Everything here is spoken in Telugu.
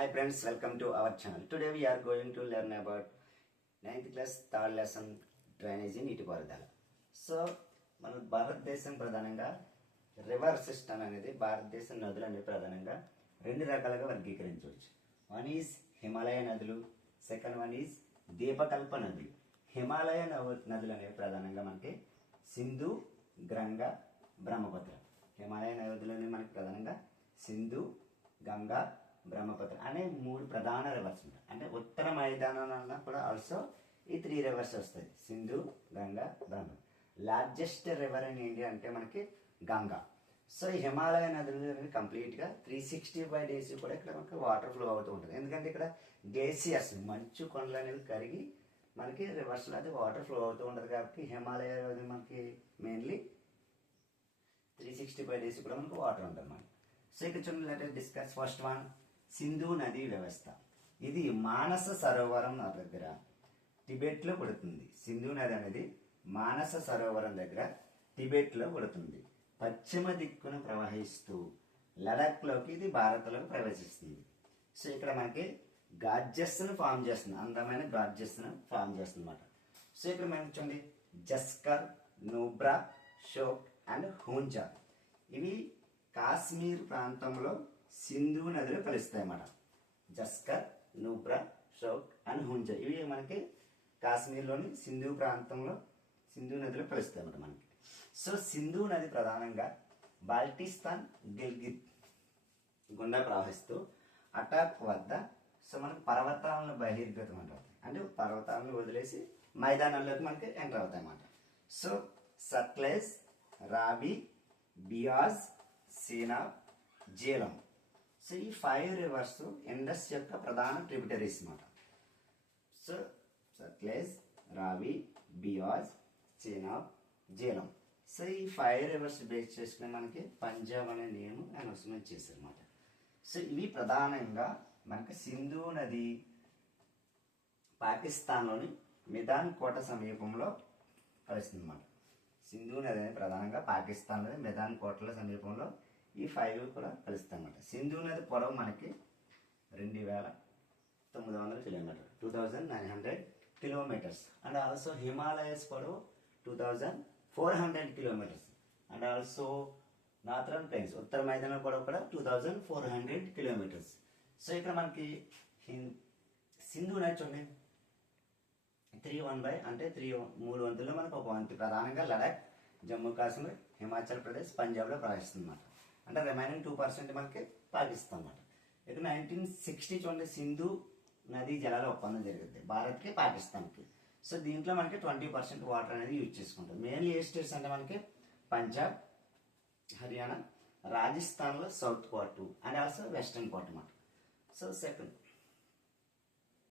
Hi friends, welcome to our channel. Today we are going to learn about 9th class third lesson drainage in నీటిపారుదల. సో మన భారతదేశం ప్రధానంగా రివర్ సిస్టమ్ అనేది భారతదేశం నదులు అనేవి ప్రధానంగా రెండు రకాలుగా వర్గీకరించవచ్చు. వన్ ఈజ్ హిమాలయ నదులు, సెకండ్ వన్ ఈజ్ దీపకల్ప నదులు. హిమాలయ నదులు అనేవి ప్రధానంగా మనకి సింధు, గంగా, బ్రహ్మపుత్ర. హిమాలయ నదులు అనేవి మనకి ప్రధానంగా సింధు, గంగా, బ్రహ్మపుత్ర అనే మూడు ప్రధాన రివర్స్ ఉంటాయి. అంటే ఉత్తర మైదానంలో కూడా ఆల్సో ఈ 3 రివర్స్ వస్తాయి: సింధు, గంగా, బ్రహ్మ. లార్జెస్ట్ రివర్ ఇన్ ఇండియా అంటే మనకి గంగా. సో ఈ హిమాలయ నదులు అనేవి కంప్లీట్గా 365 డేస్ కూడా ఇక్కడ మనకి వాటర్ ఫ్లో అవుతూ ఉంటుంది. ఎందుకంటే ఇక్కడ గ్లేసియర్స్ మంచు కొండలు అనేవి కరిగి మనకి రివర్స్లో అది వాటర్ ఫ్లో అవుతూ ఉంటుంది. కాబట్టి హిమాలయ నది మనకి మెయిన్లీ 365 డేస్ కూడా మనకు వాటర్ ఉంటుంది మనకి. సో ఇక్కడ చూడండి, let discuss first one Sindhu నదీ వ్యవస్థ. ఇది మానస సరోవరం దగ్గర టిబెట్లో పుడుతుంది. సింధు నది అనేది మానస సరోవరం దగ్గర టిబెట్లో పుడుతుంది. పశ్చిమ దిక్కున ప్రవహిస్తూ లడాఖ్లోకి ఇది భారత్లోకి ప్రవేశిస్తుంది. సో ఇక్కడ మనకి గార్జెస్ను ఫామ్ చేస్తుంది, అందమైన గార్జెస్ను ఫామ్ చేస్తుంది అన్నమాట. సో ఇక్కడ మనకి చూడండి, జస్కర్, నూబ్రా, షోక్ అండ్ హూంజా ఇవి కాశ్మీర్ ప్రాంతంలో సింధు నదిలో కలుస్తాయి అన్నమాట. జస్కర్, నూబ్రా, షోక్ అండ్ హుంజా ఇవి మనకి కాశ్మీర్లోని సింధు ప్రాంతంలో సింధు నదిలో కలుస్తాయి అన్నమాట మనకి. సో సింధు నది ప్రధానంగా బాల్టిస్తాన్, గిల్గిత్ గుండా ప్రవహిస్తూ అటాక్ వద్ద సో మనకి పర్వతాలను బహిర్గతం అంటారు. అంటే పర్వతాలను వదిలేసి మైదానాల్లోకి మనకి ఎంటర్ అవుతాయి అన్నమాట. సో సట్లెజ్, రావి, బియాజ్, సీనాబ్, జీలం. సో ఈ 5 రివర్స్ ఇండస్ యొక్క ప్రధాన ట్రిబ్యూటరీస్ అన్నమాట. సో సట్లెజ్, రావి, బియాజ్, సీనాబ్, జీలం. సో ఈ 5 రివర్స్ బేస్ చేసుకుని మనకి పంజాబ్ అనే నేమ్ అనౌన్స్మెంట్ చేశారు అన్నమాట. సో ఇవి ప్రధానంగా మనకి సింధు నది పాకిస్తాన్లోని మిదాన్ కోట సమీపంలో కలుస్తుంది అన్నమాట. సింధు నది అనేది ప్రధానంగా పాకిస్తాన్లోని మిదాన్ కోటల సమీపంలో ఈ 5 కూడా కలుస్తాయి అన్నమాట. సింధు నది పొడవు మనకి 2900 kilometre, 2900 kilometres. And also Himalayas పొడవు 2400 kilometres. And also northern plains ఉత్తర మైదానం పొడవు కూడా 2400 కిలోమీటర్స్. సో ఇక్కడ మనకి సింధు నది చూడండి 3 అంటే 3 వంతుల్లో మనకు ఒక వంతు ప్రధానంగా లడాక్, జమ్మూ కాశ్మీర్, హిమాచల్ ప్రదేశ్, పంజాబ్లో ప్రవహిస్తుంది అన్నమాట. అంటే రిమైనింగ్ 2% మనకి పాకిస్తాన్ అన్నమాట. ఇక 1960 చూడండి, సింధు నదీ జలాల ఒప్పందం జరిగింది భారత్కి, పాకిస్తాన్కి. సో దీంట్లో మనకి 20% వాటర్ అనేది యూజ్ చేసుకుంటాం. మెయిన్లీ ఏ స్టేట్స్ అంటే మనకి పంజాబ్, హర్యానా, రాజస్థాన్లో south part and also western part అన్నమాట. So second